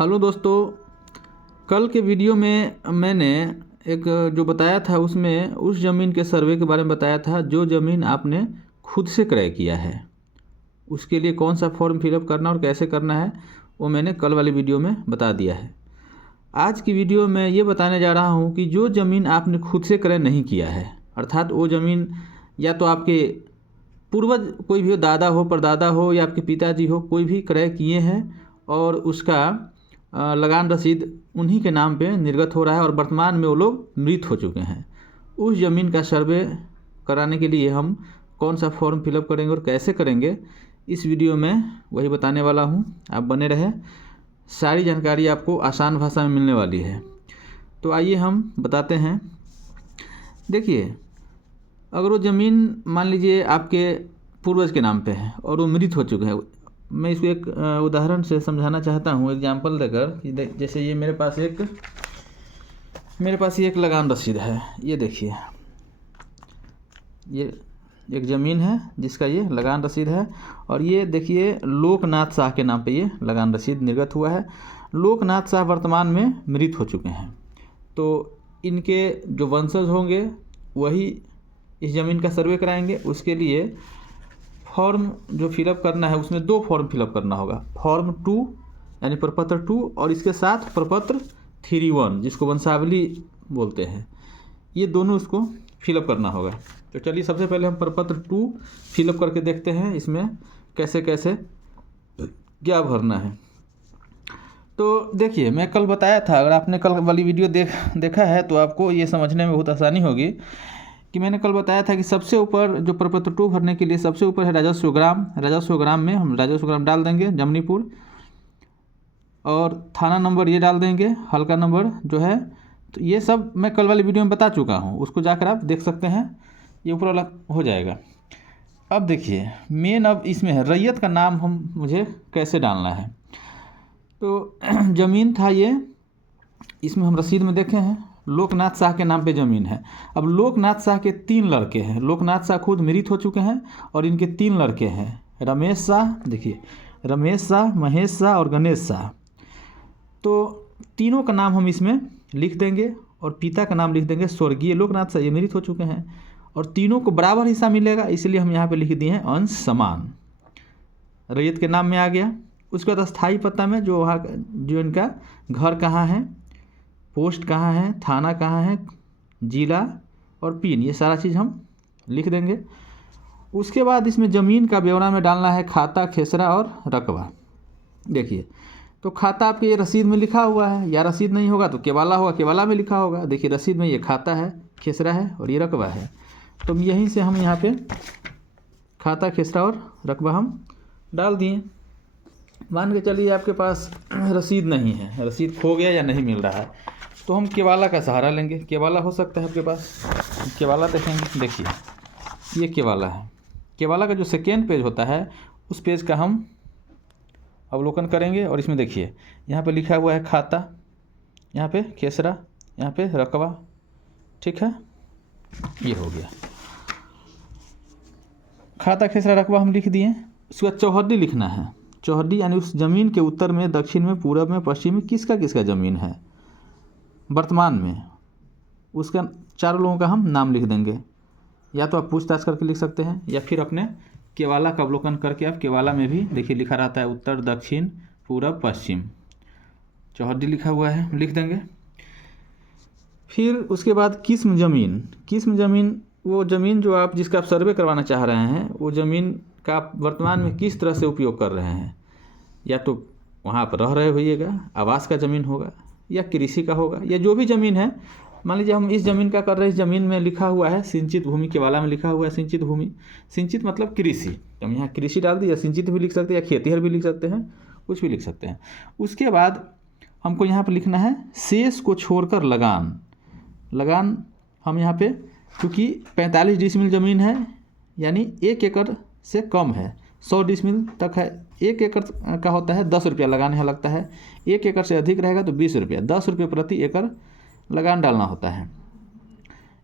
Hello दोस्तों, कल के वीडियो में मैंने एक जो बताया था उसमें उस ज़मीन के सर्वे के बारे में बताया था जो ज़मीन आपने खुद से क्रय किया है। उसके लिए कौन सा फॉर्म फिलअप करना और कैसे करना है वो मैंने कल वाली वीडियो में बता दिया है। आज की वीडियो में ये बताने जा रहा हूँ कि जो ज़मीन आपने खुद से क्रय नहीं किया है, अर्थात वो ज़मीन या तो आपके पूर्वज कोई भी हो, दादा हो, परदादा हो या आपके पिताजी हो, कोई भी क्रय किए हैं और उसका लगान रसीद उन्हीं के नाम पे निर्गत हो रहा है और वर्तमान में वो लोग मृत हो चुके हैं। उस ज़मीन का सर्वे कराने के लिए हम कौन सा फॉर्म फिलअप करेंगे और कैसे करेंगे, इस वीडियो में वही बताने वाला हूँ। आप बने रहे, सारी जानकारी आपको आसान भाषा में मिलने वाली है। तो आइए हम बताते हैं। देखिए, अगर वो ज़मीन मान लीजिए आपके पूर्वज के नाम पे है और वो मृत हो चुके हैं, मैं इसको एक उदाहरण से समझाना चाहता हूँ, एग्जांपल देकर कि जैसे ये मेरे पास ये एक लगान रसीद है। ये देखिए, ये एक ज़मीन है जिसका ये लगान रसीद है और ये देखिए लोकनाथ शाह के नाम पे ये लगान रसीद निर्गत हुआ है। लोकनाथ शाह वर्तमान में मृत हो चुके हैं, तो इनके जो वंशज होंगे वही इस ज़मीन का सर्वे कराएंगे। उसके लिए फॉर्म जो फिलअप करना है उसमें 2 फॉर्म फिलअप करना होगा। फॉर्म 2 यानी प्रपत्र 2 और इसके साथ प्रपत्र 3-1 जिसको वंशावली बोलते हैं, ये दोनों उसको फिलअप करना होगा। तो चलिए सबसे पहले हम प्रपत्र 2 फिलअप करके देखते हैं इसमें कैसे कैसे क्या भरना है। तो देखिए, मैं कल बताया था, अगर आपने कल वाली वीडियो देखा है तो आपको ये समझने में बहुत आसानी होगी कि मैंने कल बताया था कि सबसे ऊपर जो प्रपत्र 2 भरने के लिए सबसे ऊपर है राजस्व ग्राम। राजस्व ग्राम में हम राजस्व ग्राम डाल देंगे जमनीपुर और थाना नंबर ये डाल देंगे, हल्का नंबर जो है। तो ये सब मैं कल वाली वीडियो में बता चुका हूँ, उसको जाकर आप देख सकते हैं, ये ऊपर वाला हो जाएगा। अब देखिए मेन अब इसमें है रैयत का नाम मुझे कैसे डालना है। तो ज़मीन था ये, इसमें हम रसीद में देखे हैं लोकनाथ शाह के नाम पे ज़मीन है। अब लोकनाथ शाह के 3 लड़के हैं। लोकनाथ शाह खुद मृत हो चुके हैं और इनके 3 लड़के हैं, रमेश शाह, देखिए रमेश शाह, महेश शाह और गणेश शाह। तो तीनों का नाम हम इसमें लिख देंगे और पिता का नाम लिख देंगे स्वर्गीय लोकनाथ शाह, ये मृत हो चुके हैं और तीनों को बराबर हिस्सा मिलेगा, इसलिए हम यहाँ पे लिख दिए हैं अंश समान। रैयत के नाम में आ गया। उसके बाद स्थायी पता में जो वहाँ जो इनका घर कहाँ है, पोस्ट कहाँ है, थाना कहाँ है, जिला और पिन, ये सारा चीज़ हम लिख देंगे। उसके बाद इसमें ज़मीन का ब्यौरा में डालना है खाता, खेसरा और रकबा। देखिए, तो खाता आपके रसीद में लिखा हुआ है, या रसीद नहीं होगा तो केवाला होगा, केवाला में लिखा होगा। देखिए रसीद में ये खाता है, खेसरा है और ये रकबा है। तो यहीं से हम यहाँ पे खाता, खेसरा और रकबा हम डाल दिए। मान के चलिए आपके पास रसीद नहीं है, रसीद खो गया या नहीं मिल रहा है, तो हम केवाला का सहारा लेंगे। केवाला हो सकता है आपके पास, केवाला देखेंगे। देखिए ये केवाला है। केवाला का जो सेकेंड पेज होता है उस पेज का हम अवलोकन करेंगे और इसमें देखिए यहाँ पे लिखा हुआ है खाता, यहाँ पे खेसरा, यहाँ पे रकबा। ठीक है, ये हो गया खाता, खेसरा, रकबा हम लिख दिए। उसके बाद चौहद्दी लिखना है। चौहद्दी यानी उस ज़मीन के उत्तर में, दक्षिण में, पूरब में, पश्चिम में किसका किसका ज़मीन है वर्तमान में, उसका 4 लोगों का हम नाम लिख देंगे। या तो आप पूछताछ करके लिख सकते हैं या फिर अपने केवाला का अवलोकन करके आप केवाला में भी देखिए लिखा रहता है उत्तर, दक्षिण, पूरब, पश्चिम। चौहद्दी लिखा हुआ है, लिख देंगे। फिर उसके बाद किस्म ज़मीन। किस्म ज़मीन वो ज़मीन जो आप जिसका आप सर्वे करवाना चाह रहे हैं, वो ज़मीन का आप वर्तमान में किस तरह से उपयोग कर रहे हैं। या तो वहाँ पर रह रहे होइएगा, आवास का ज़मीन होगा या कृषि का होगा, या जो भी ज़मीन है। मान लीजिए हम इस ज़मीन का कर रहे हैं, इस ज़मीन में लिखा हुआ है सिंचित भूमि, केवाला में लिखा हुआ है सिंचित भूमि। सिंचित मतलब कृषि, हम यहाँ कृषि डाल दिए, या सिंचित भी लिख सकते हैं या खेतीहर भी लिख सकते हैं, कुछ भी लिख सकते हैं। उसके बाद हमको यहाँ पर लिखना है शेष को छोड़कर लगान। लगान हम यहाँ पे क्योंकि 45 डिसमिल ज़मीन है यानी 1 एकड़ से कम है, 100 डिसमिल तक है। 1 एकड़ का होता है 10 रुपया लगान यहाँ लगता है, 1 एकड़ से अधिक रहेगा तो 20 रुपया, 10 रुपये प्रति एकड़ लगान डालना होता है।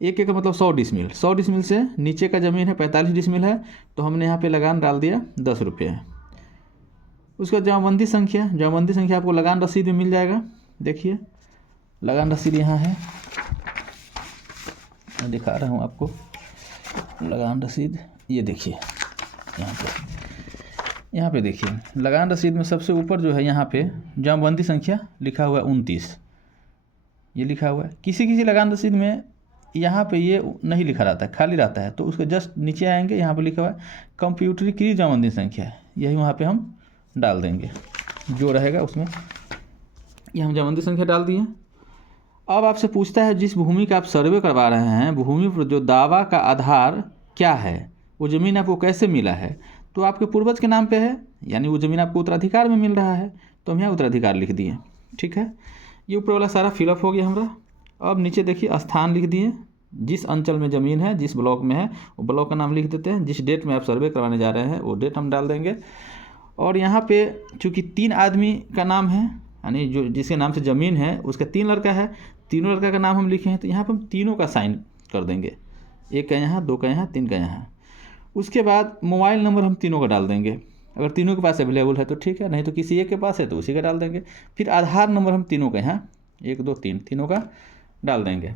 1 एकड़ मतलब 100 डिसमिल। 100 डिसमिल से नीचे का ज़मीन है 45 डिसमिल है, तो हमने यहाँ पे लगान डाल दिया 10 रुपये। उसका जमाबंदी संख्या आपको लगान रसीद में मिल जाएगा। देखिए लगान रसीद यहाँ है, मैं दिखा रहा हूँ आपको लगान रसीद। ये देखिए यहाँ पे देखिए लगान रसीद में सबसे ऊपर जो है यहाँ पे जमाबंदी संख्या लिखा हुआ है 29, ये लिखा हुआ है। किसी किसी लगान रसीद में यहाँ पे ये नहीं लिखा रहता है, खाली रहता है, तो उसके जस्ट नीचे आएंगे, यहाँ पे लिखा हुआ है कंप्यूटरीकृत जमाबंदी संख्या, यही वहाँ पे हम डाल देंगे, जो रहेगा उसमें ये हम जमाबंदी संख्या डाल दिए। अब आपसे पूछता है जिस भूमि का आप सर्वे करवा रहे हैं, भूमि पर जो दावा का आधार क्या है, वो ज़मीन आपको कैसे मिला है, तो आपके पूर्वज के नाम पे है, यानी वो ज़मीन आपको उत्तराधिकार में मिल रहा है, तो हम यहाँ उत्तराधिकार लिख दिए। ठीक है, ये ऊपर वाला सारा फिलअप हो गया हमारा। अब नीचे देखिए स्थान लिख दिए, जिस अंचल में ज़मीन है, जिस ब्लॉक में है वो ब्लॉक का नाम लिख देते हैं, जिस डेट में आप सर्वे करवाने जा रहे हैं वो डेट हम डाल देंगे। और यहाँ पे चूँकि 3 आदमी का नाम है, यानी जो जिसके नाम से ज़मीन है उसका 3 लड़का है, तीनों लड़का का नाम हम लिखे हैं, तो यहाँ पर हम तीनों का साइन कर देंगे, 1 का यहाँ, 2 का यहाँ, 3 का यहाँ। उसके बाद मोबाइल नंबर हम तीनों का डाल देंगे, अगर तीनों के पास अवेलेबल है तो ठीक है, नहीं तो किसी एक के पास है तो उसी का डाल देंगे। फिर आधार नंबर हम तीनों का यहाँ 1 2 3 तीनों का डाल देंगे।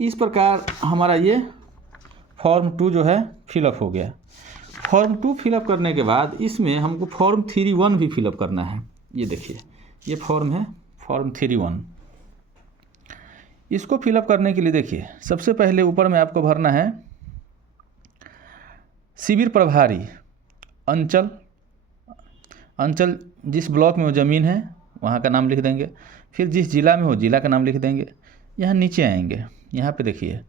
इस प्रकार हमारा ये फॉर्म 2 जो है फिलअप हो गया। फॉर्म 2 फिलअप करने के बाद इसमें हमको फॉर्म 3(1) भी फिलअप करना है। ये देखिए ये फॉर्म है फॉर्म 3(1). इसको फिलअप करने के लिए देखिए सबसे पहले ऊपर में आपको भरना है शिविर प्रभारी अंचल जिस ब्लॉक में वो ज़मीन है वहाँ का नाम लिख देंगे, फिर जिस ज़िला में हो जिला का नाम लिख देंगे। यहाँ नीचे आएंगे, यहाँ पे देखिए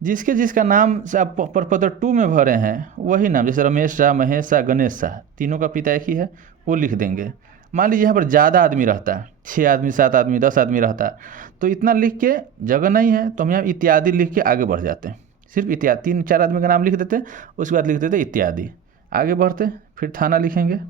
जिसका नाम से आप प्रपत्र 2 में भरे हैं वही नाम, जैसे रमेश शाह, महेश शाह, गणेश शाह, तीनों का पिता एक ही है, वो लिख देंगे। मान लीजिए यहाँ पर ज़्यादा आदमी रहता है, 6 आदमी 7 आदमी 10 आदमी रहता है, तो इतना लिख के जगह नहीं है तो हम यहाँ इत्यादि लिख के आगे बढ़ जाते हैं। सिर्फ इत्यादि 3-4 आदमी का नाम लिख देते हैं, उसके बाद लिख देते इत्यादि, आगे बढ़ते फिर थाना लिखेंगे,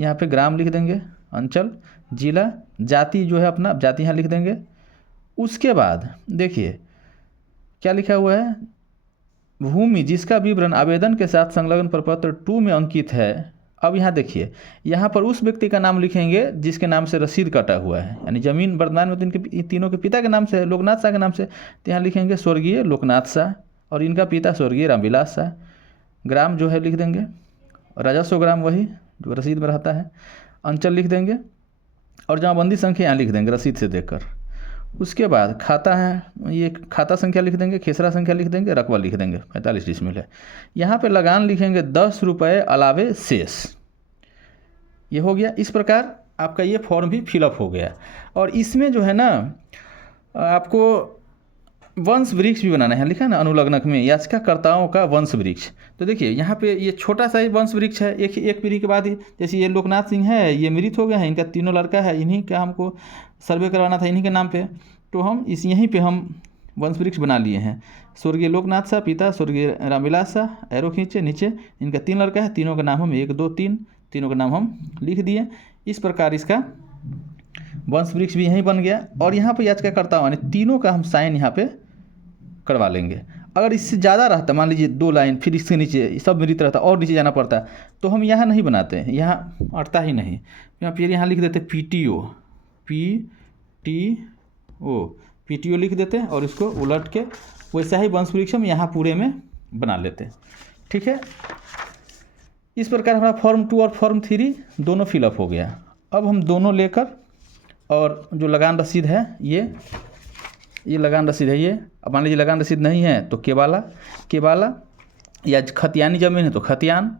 यहाँ पे ग्राम लिख देंगे, अंचल, जिला, जाति जो है अपना जाति यहाँ लिख देंगे। उसके बाद देखिए क्या लिखा हुआ है, भूमि जिसका विवरण आवेदन के साथ संलग्न प्रपत्र 2 में अंकित है। अब यहाँ देखिए यहाँ पर उस व्यक्ति का नाम लिखेंगे जिसके नाम से रसीद कटा हुआ है, यानी ज़मीन वर्तमान में तो इनके तीनों के पिता के नाम से है, लोकनाथ शाह के नाम से, तो यहाँ लिखेंगे स्वर्गीय लोकनाथ शाह और इनका पिता स्वर्गीय रामविलास शाह। ग्राम जो है लिख देंगे, राजस्व ग्राम वही जो रसीद में रहता है, अंचल लिख देंगे और जमाबंदी संख्या यहाँ लिख देंगे रसीद से देकर। उसके बाद खाता है, ये खाता संख्या लिख देंगे, खेसरा संख्या लिख देंगे, रकबा लिख देंगे 45 डिसमिल है। यहाँ पे लगान लिखेंगे 10 रुपये अलावे शेष। ये हो गया। इस प्रकार आपका ये फॉर्म भी फिलअप हो गया। और इसमें जो है ना आपको वंश वृक्ष भी बनाना है, लिखा है ना अनुलग्नक में याचिकाकर्ताओं का वंश वृक्ष। तो देखिए यहाँ पे ये छोटा सा ही वंश वृक्ष है, एक पीढ़ी के बाद ही, जैसे ये लोकनाथ सिंह है, ये मृत हो गया है, इनका तीनों लड़का है, इन्हीं का हमको सर्वे करवाना था इन्हीं के नाम पे, तो हम यहीं पे हम वंश वृक्ष बना लिए हैं। स्वर्गीय लोकनाथ शाह पिता, स्वर्गीय रामविलास शाह, एरो खींचे नीचे, इनका 3 लड़का है, तीनों का नाम हम 1 2 3 तीनों का नाम हम लिख दिए। इस प्रकार इसका वंश वृक्ष भी यहीं बन गया। और यहाँ पर याचिकाकर्ता यानी तीनों का हम साइन यहाँ पे करवा लेंगे। अगर इससे ज़्यादा रहता, मान लीजिए 2 लाइन, फिर इसके नीचे सब मृत रहता और नीचे जाना पड़ता, तो हम यहाँ नहीं बनाते हैं, यहाँ अटता ही नहीं, फिर यहाँ लिख देते PTO लिख देते हैं और इसको उलट के वैसा ही वंश वृक्ष हम यहाँ पूरे में बना लेते हैं। ठीक है, इस प्रकार हमारा फॉर्म 2 और फॉर्म 3 दोनों फिलअप हो गया। अब हम दोनों लेकर और जो लगान रसीद है ये लगान रसीद है ये। अब मान लीजिए लगान रसीद नहीं है तो केबाला या खतियानी ज़मीन है तो खतियान,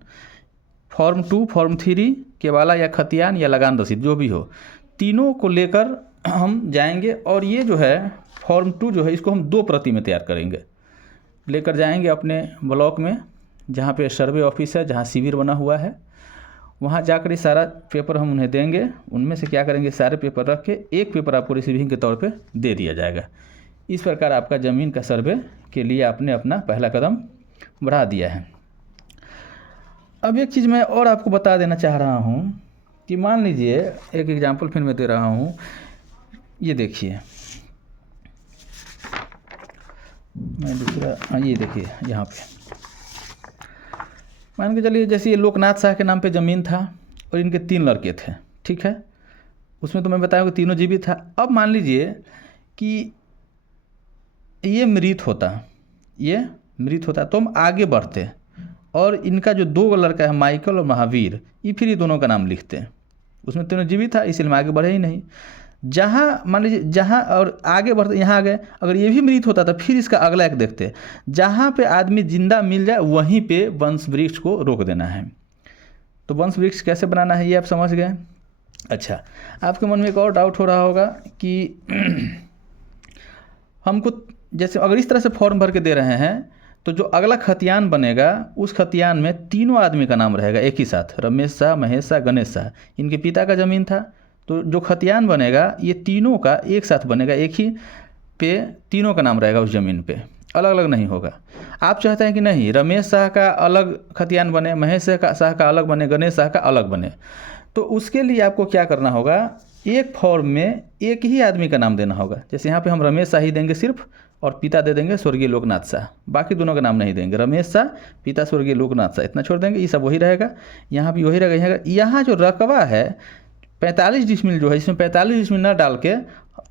फॉर्म 2 फॉर्म 3 केबाला या खतियान या लगान रसीद जो भी हो, तीनों को लेकर हम जाएंगे। और ये जो है फॉर्म 2 जो है इसको हम 2 प्रति में तैयार करेंगे, लेकर जाएंगे अपने ब्लॉक में जहाँ पे सर्वे ऑफिस है, जहाँ शिविर बना हुआ है, वहाँ जाकर ये सारा पेपर हम उन्हें देंगे। उनमें से क्या करेंगे, सारे पेपर रख के एक पेपर आपको रिसीविंग के तौर पे दे दिया जाएगा। इस प्रकार आपका ज़मीन का सर्वे के लिए आपने अपना पहला कदम बढ़ा दिया है। अब एक चीज़ मैं और आपको बता देना चाह रहा हूँ कि मान लीजिए एक एग्जांपल फिर मैं दे रहा हूँ, ये देखिए मैं दूसरा, ये देखिए यहाँ पे मान के चलिए जैसे ये लोकनाथ शाह के नाम पे ज़मीन था और इनके 3 लड़के थे, ठीक है। उसमें तो मैं बताया कि तीनों जीवित था। अब मान लीजिए कि ये मृत होता तो हम आगे बढ़ते और इनका जो 2 लड़का है माइकल और महावीर, ये फिर ये दोनों का नाम लिखते। उसमें तीनों जीवित था, इसलिए हम आगे बढ़े ही नहीं। जहाँ मान लीजिए जहाँ और आगे बढ़ते यहाँ आ गए, अगर ये भी मृत होता तो फिर इसका अगला एक देखते। जहाँ पे आदमी जिंदा मिल जाए वहीं पे वंश वृक्ष को रोक देना है। तो वंश वृक्ष कैसे बनाना है ये आप समझ गए। अच्छा, आपके मन में एक और डाउट हो रहा होगा कि हमको जैसे अगर इस तरह से फॉर्म भर के दे रहे हैं तो जो अगला खतियान बनेगा उस खतियान में तीनों आदमी का नाम रहेगा एक ही साथ, रमेश शाह, महेश शाह, गणेश शाह। इनके पिता का ज़मीन था, तो जो खतियान बनेगा ये तीनों का एक साथ बनेगा, एक ही पे तीनों का नाम रहेगा उस ज़मीन पे, अलग अलग नहीं होगा। आप चाहते हैं कि नहीं रमेश शाह का अलग खतियान बने, महेश शाह का अलग बने, गणेश शाह का अलग बने, तो उसके लिए आपको क्या करना होगा, एक फॉर्म में एक ही आदमी का नाम देना होगा। जैसे यहाँ पे हम रमेश शाह ही देंगे सिर्फ, और पिता दे देंगे स्वर्गीय लोकनाथ शाह, बाकी दोनों का नाम नहीं देंगे। रमेश शाह, पिता स्वर्गीय लोकनाथ शाह, इतना छोड़ देंगे, ये सब वही रहेगा। यहाँ भी वही रहेगा। यहाँ जो रकबा है 45 डिसमिल जो है, इसमें 45 डिसमिल ना डाल के,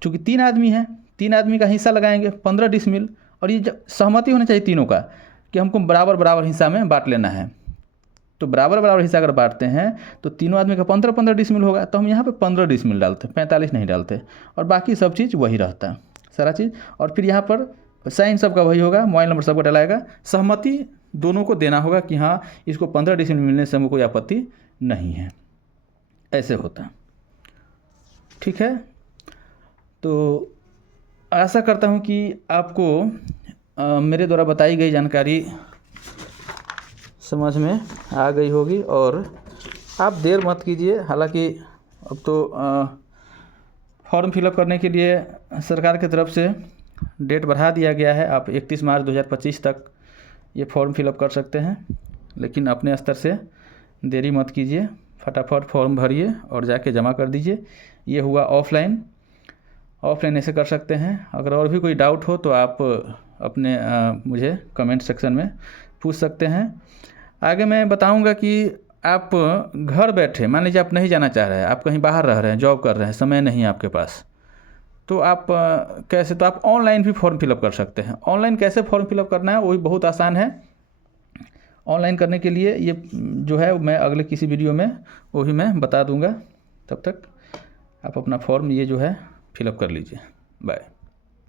चूँकि 3 आदमी हैं, 3 आदमी का हिस्सा लगाएंगे 15 डिसमिल, और ये सहमति होना चाहिए तीनों का कि हमको बराबर बराबर हिस्सा में बांट लेना है। तो बराबर बराबर हिस्सा अगर बांटते हैं तो तीनों आदमी का 15-15 डिसमिल होगा, तो हम यहाँ पे 15 डिसमिल डालते, 45 नहीं डालते, और बाकी सब चीज़ वही रहता है सारा चीज़। और फिर यहाँ पर साइन सबका वही होगा, मोबाइल नंबर सबका डलाएगा, सहमति दोनों को देना होगा कि हाँ इसको 15 डिसमिल मिलने से हमको कोई आपत्ति नहीं है, ऐसे होता। ठीक है, तो आशा करता हूँ कि आपको मेरे द्वारा बताई गई जानकारी समझ में आ गई होगी, और आप देर मत कीजिए। हालांकि अब तो फॉर्म फिलअप करने के लिए सरकार की तरफ से डेट बढ़ा दिया गया है। आप 31 मार्च 2025 तक ये फॉर्म फिलअप कर सकते हैं, लेकिन अपने स्तर से देरी मत कीजिए, फटाफट फॉर्म भरिए और जाके जमा कर दीजिए। ये हुआ ऑफलाइन ऐसे कर सकते हैं। अगर और भी कोई डाउट हो तो आप अपने मुझे कमेंट सेक्शन में पूछ सकते हैं। आगे मैं बताऊंगा कि आप घर बैठे, मान लीजिए आप नहीं जाना चाह रहे हैं, आप कहीं बाहर रह रहे हैं, जॉब कर रहे हैं, समय नहीं है आपके पास, तो आप कैसे, तो आप ऑनलाइन भी फॉर्म फिलअप कर सकते हैं। ऑनलाइन कैसे फॉर्म फिलअप करना है वो भी बहुत आसान है। ऑनलाइन करने के लिए ये जो है मैं अगले किसी वीडियो में वो भी मैं बता दूंगा। तब तक आप अपना फॉर्म ये जो है फिलअप कर लीजिए। बाय।